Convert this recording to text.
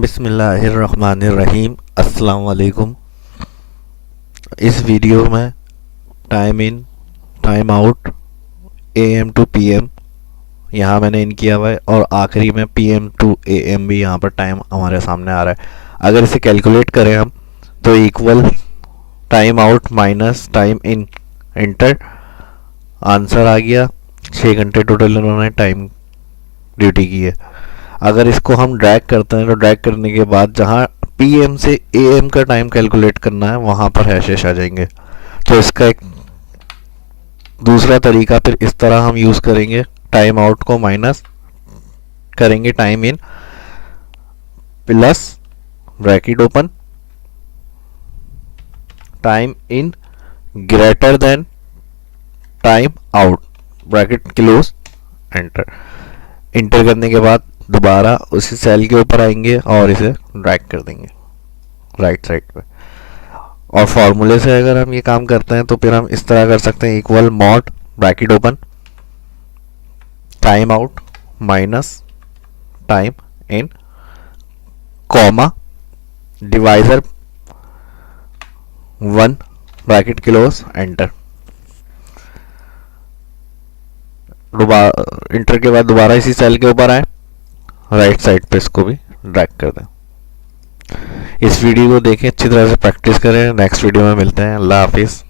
बिस्मिल्लाहिर्रहमानिर्रहीम। अस्सलाम वालेकुम। इस वीडियो में time in, time out, AM to PM यहाँ मैंने इन किया हुआ है और आखिरी में पीएम टू एएम भी यहाँ पर टाइम हमारे सामने आ रहा है। अगर इसे कैलकुलेट करें हम तो equal time out minus time in, enter, answer आ गया। 6 घंटे टोटल इन्होंने टाइम ड्यूटी की है। अगर इसको हम ड्रैग करते हैं तो ड्रैग करने के बाद जहाँ पीएम से एएम का टाइम कैलकुलेट करना है वहाँ पर हैशेस आ जाएंगे। तो इसका एक दूसरा तरीका फिर इस तरह हम यूज़ करेंगे। टाइम आउट को माइनस करेंगे time in, plus bracket open, time in greater than time out, bracket close, enter. Inter करने के बाद दोबारा उसी सेल के ऊपर आएंगे और इसे ड्रैग कर देंगे राइट साइड पे। और फॉर्मूले से अगर हम ये काम करते हैं तो फिर हम इस तरह कर सकते हैं, equal mod bracket open, time out minus time इन, comma, divisor 1, bracket close, enter. दोबारा इंटर के बाद दोबारा इसी सेल के ऊपर आए, राइट साइड पे इसको भी ड्रैग कर दें। इस वीडियो को देखें, अच्छी तरह से प्रैक्टिस करें। नेक्स्ट वीडियो में मिलते हैं। अल्लाह हाफिज़।